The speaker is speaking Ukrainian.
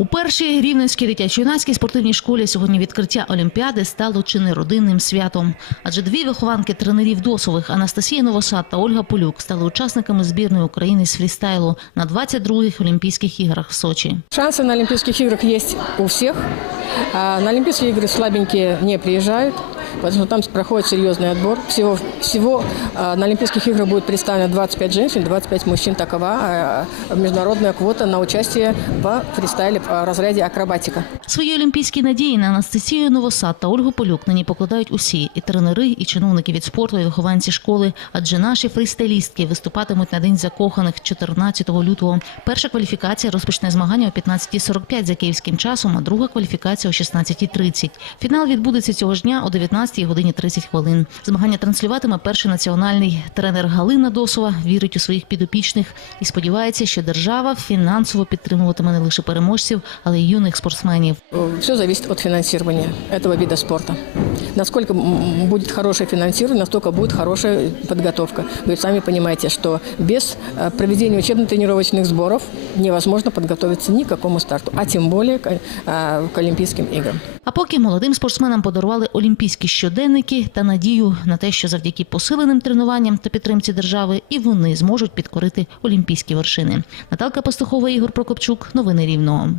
У першій рівненській дитячо-юнацькій спортивній школі сьогодні відкриття Олімпіади стало чи не родинним святом. Адже дві вихованки тренерів досових Анастасія Новосад та Ольга Полюк стали учасниками збірної України з фрістайлу на 22-х Олімпійських іграх в Сочі. Шанси на Олімпійських іграх є у всіх. На Олімпійські ігри слабенькі не приезжают, потому что там проходит серьезный отбор. Всего, всего на Олимпийских играх будет представлено 25 женщин, 25 мужчин. Такова международная квота на участие в фристайле в разряде акробатика. Свої олімпійські надії на Анастасію Новосад та Ольгу Полюк нині покладають усі і тренери, і чиновники від спорту, і вихованці школи. Адже наші фристайлістки виступатимуть на день закоханих 14 лютого. Перша кваліфікація розпочне змагання о 15.45 за київським часом, а друга кваліфікація о 16.30. Фінал відбудеться цього ж дня о 19 годині 30 хвилин. Змагання транслюватиме перший національний тренер Галина Досова. Вірить у своїх підопічних і сподівається, що держава фінансово підтримуватиме не лише переможців, але й юних спортсменів. Все залежить від фінансування этого вида спорта Насколько м, будет хорошее финансирование, настолько будет хорошая подготовка. Вы сами понимаете, что без э, проведения учебно-тренировочных сборов невозможно подготовиться ни к какому старту, а тем более к, э, к Олимпийским играм. А поки молодим спортсменам подарували олімпійські щоденники та надію на те, що завдяки посиленим тренуванням та підтримці держави і вони зможуть підкорити олімпійські вершини. Наталка Пастухова, Ігор Прокопчук. Новини Рівного.